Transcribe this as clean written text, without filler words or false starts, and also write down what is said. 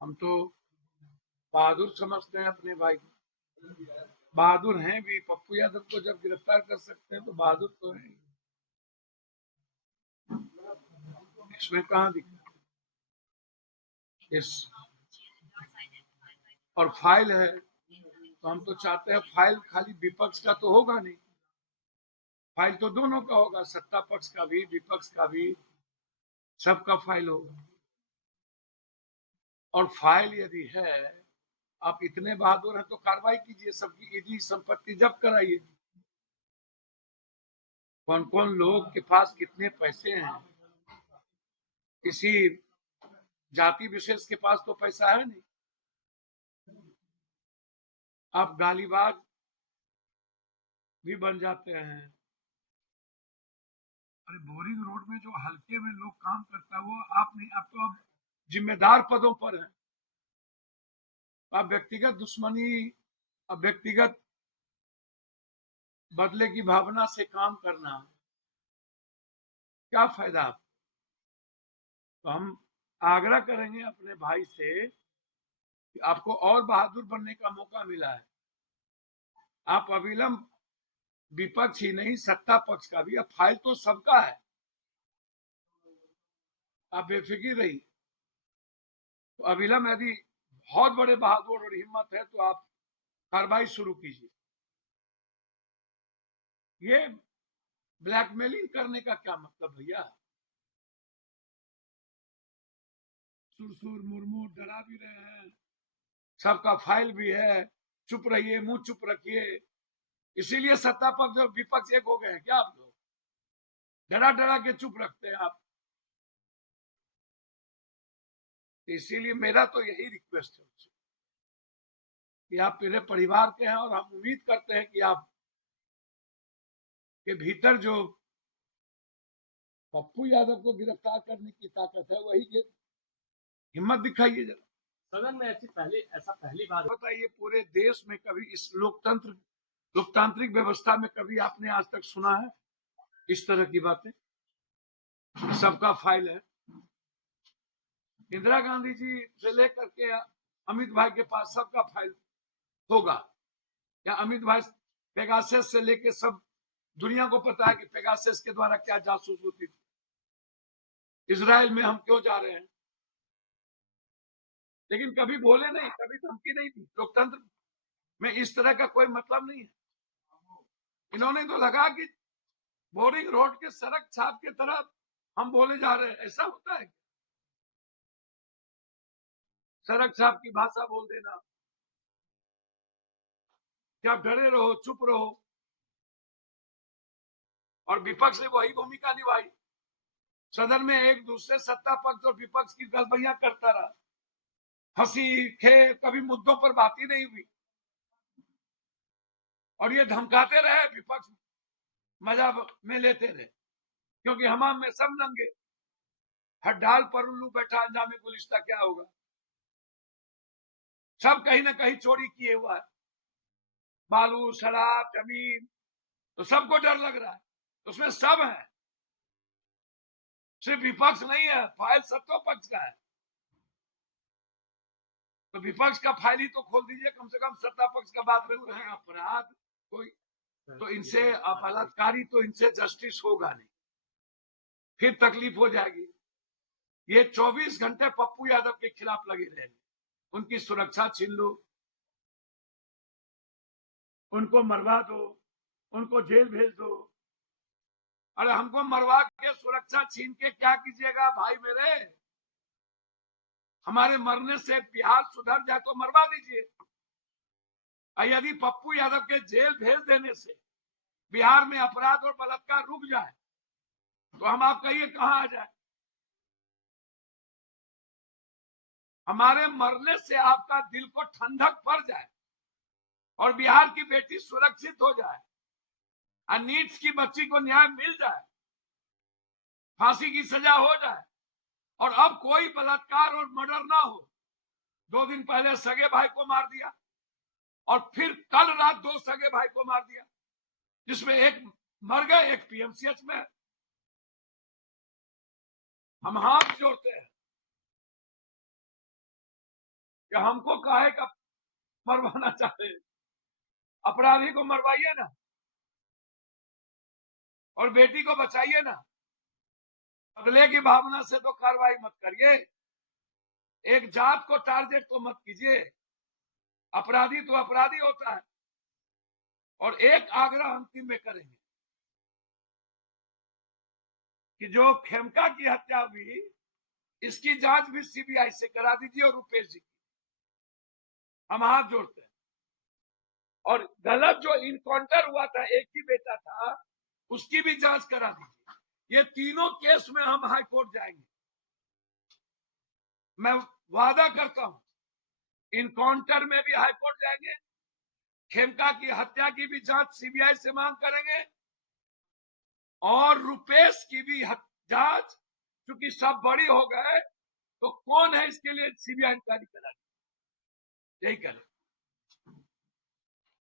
हम तो बहादुर समझते हैं अपने भाई को। बहादुर हैं भी। पप्पू यादव को जब गिरफ्तार कर सकते हैं तो बहादुर तो हैं। इसमें कहाँ दिखा इस और फाइल है तो हम तो चाहते हैं फाइल खाली विपक्ष का तो होगा नहीं। फाइल तो दोनों का होगा, सत्ता पक्ष का भी विपक्ष का भी, सबका फाइल होगा। और फाइल यदि है, आप इतने बहादुर हैं तो कार्रवाई कीजिए, सबकी ईडी संपत्ति जब्त कराइए। कौन कौन लोग के पास कितने पैसे हैं, किसी जाति विशेष के पास तो पैसा है नहीं। आप गालीबाज भी बन जाते हैं। अरे बोरिंग रोड में जो हल्के में लोग काम करता है वो आप नहीं, आप तो अब जिम्मेदार पदों पर हैं। आप व्यक्तिगत दुश्मनी, अब व्यक्तिगत बदले की भावना से काम करना, क्या फायदा आप। तो हम आग्रह करेंगे अपने भाई से कि आपको और बहादुर बनने का मौका मिला है। आप अविलंब विपक्ष ही नहीं सत्ता पक्ष का भी, अब फाइल तो सबका है, आप बेफिक्र रहिए। तो अविलंब यदि बहुत बड़े बहादुर और हिम्मत है तो आप कार्रवाई शुरू कीजिए। ये ब्लैकमेलिंग करने का क्या मतलब भैया। सुरसुर मुर्मू डरा भी रहे हैं, सबका फाइल भी है, चुप रहिए, मुंह चुप रखिए। इसीलिए सत्ता पक्ष और विपक्ष एक हो गए हैं क्या आप लोग। डरा डरा के चुप रखते हैं आप। इसीलिए मेरा तो यही रिक्वेस्ट है कि आप मेरे परिवार के हैं और हम उम्मीद करते हैं कि आप के भीतर जो पप्पू यादव को गिरफ्तार करने की ताकत है वही हिम्मत दिखाइए जरा। सदन में ऐसा पहली बार बताइए पूरे देश में कभी इस लोकतांत्रिक व्यवस्था में कभी आपने आज तक सुना है इस तरह की बातें। सबका फाइल है। इंदिरा गांधी जी से लेकर के अमित भाई के पास सबका फाइल होगा। या अमित भाई पेगासस से लेके सब दुनिया को पता है कि पेगासस के द्वारा क्या जासूस होती थी। इजराइल में हम क्यों जा रहे हैं, लेकिन कभी बोले नहीं, कभी धमकी नहीं दी। लोकतंत्र में इस तरह का कोई मतलब नहीं है। इन्होंने तो लगा कि बोरिंग रोड के सड़क छाप की तरह हम बोले जा रहे हैं, ऐसा होता है। सड़क छाप की भाषा बोल देना कि आप डरे रहो, चुप रहो। और विपक्ष ने वही भूमिका निभाई। सदन में एक दूसरे सत्ता पक्ष और विपक्ष की गलबैयां करता रहा, हंसी खेल, कभी मुद्दों पर बात ही नहीं हुई। और ये धमकाते रहे, विपक्ष मजा में लेते रहे, क्योंकि हमाम में सब नंगे। हर डाल पर उल्लू बैठा, अंजामे गुलिस्ता क्या होगा। सब कहीं ना कहीं चोरी किए हुआ है, बालू, शराब, जमीन। तो सबको डर लग रहा है, उसमें सब है, सिर्फ विपक्ष नहीं है। फाइल सबको पक्ष का है। तो विपक्ष का फाइल ही तो खोल दीजिए, कम से कम सत्ता पक्ष का बात जरूर है। अपराध कोई तो इनसे बलात्कारी, तो इनसे जस्टिस होगा नहीं, फिर तकलीफ हो जाएगी। ये 24 घंटे पप्पू यादव के खिलाफ लगे रहेंगे। उनकी सुरक्षा छीन लो, उनको मरवा दो, उनको जेल भेज दो। अरे हमको मरवा के सुरक्षा छीन के क्या कीजिएगा भाई मेरे। हमारे मरने से बिहार सुधर जाए तो मरवा दीजिए। यदि पप्पू यादव के जेल भेज देने से बिहार में अपराध और बलात्कार रुक जाए तो हम आप कहिए कहां आ जाए। हमारे मरने से आपका दिल को ठंडक पड़ जाए और बिहार की बेटी सुरक्षित हो जाए और नीट्स की बच्ची को न्याय मिल जाए, फांसी की सजा हो जाए और अब कोई बलात्कार और मर्डर ना हो। 2 दिन पहले सगे भाई को मार दिया और फिर कल रात 2 सगे भाई को मार दिया, जिसमें एक मर गए, एक पीएमसीएच में। हम हाथ जोड़ते हैं कि हमको काहे का मरवाना चाहते हैं? अपराधी को मरवाइए ना, और बेटी को बचाइए ना। बदले की भावना से तो कार्रवाई मत करिए, एक जात को टारगेट तो मत कीजिए। अपराधी तो अपराधी होता है। और एक आग्रह अंतिम में करेंगे कि जो खेमका की हत्या हुई, इसकी जांच भी सीबीआई से करा दीजिए। और रुपेश जी, हम हाथ जोड़ते हैं। और गलत जो इनकाउंटर हुआ था, एक ही बेटा था, उसकी भी जांच करा दीजिए। ये तीनों केस में हम हाई कोर्ट जाएंगे। मैं वादा करता हूं, इनकाउंटर में भी हाई कोर्ट जाएंगे, खेमका की हत्या की भी जांच सीबीआई से मांग करेंगे, और रुपेश की भी जांच, क्योंकि सब बड़ी हो गए तो कौन है इसके लिए सीबीआई इंक्वायरी करा, यही करें।